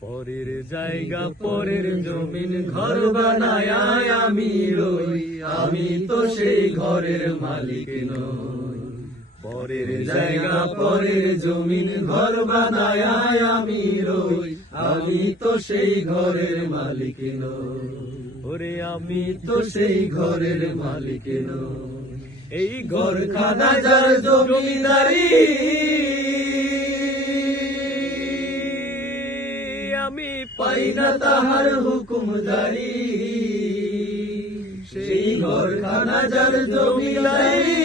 পরের জায়গা পরের জমিন ঘর বানায় আমি রই। আমি তো সেই ঘরের মালিক নই। পরের জায়গা পরের জমিন ঘর বানায় আমি রই। আমি তো সেই ঘরের মালিক নই। ওরে আমি তো সেই ঘরের মালিক নই। এই ঘর খানা যার জমিদারি পাই না তাহার হুকুম জারি সেই ঘর খানা যার জমিদারি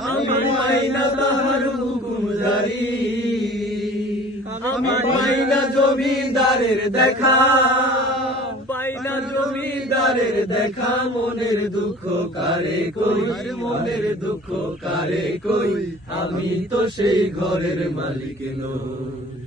আমি পাই না তাহার হুকুম জারি আমি পাই না জমিদারের দেখা। জমিদারের দেখা। মনের দুঃখ কারে কই? মনের দুঃখ কারে কই? আমি তো সেই ঘরের মালিক নই।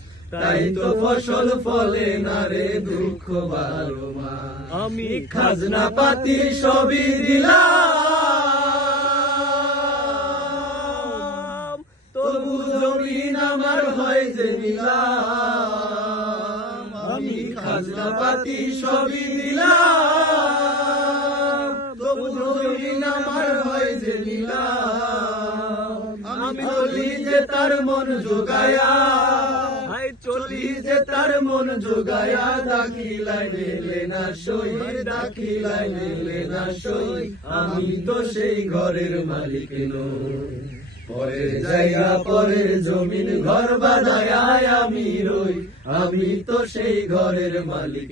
তাই তো ফসল ফলে না রে দুঃখ বারো মাস আমি খাজনা পাতি সবই দিলাম। তবু জমিন আমার হয় যে নিলাম। আমি খাজনা পাতি সবই দিলাম। তবু জমিন আমার হয় যে নিলাম। আমি চলি যে তার মন যোগায়া চলি যে তার মন যোগায়া না সই না সই। আমি তো সেই ঘরের মালিক পরের জায়গা, পরের জমিন, ঘর বানায় আমি রই। আমি তো সেই ঘরের মালিক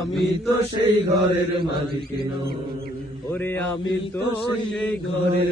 আমি তো সেই ঘরের মালিক নই। ওরে আমি তো সেই ঘরের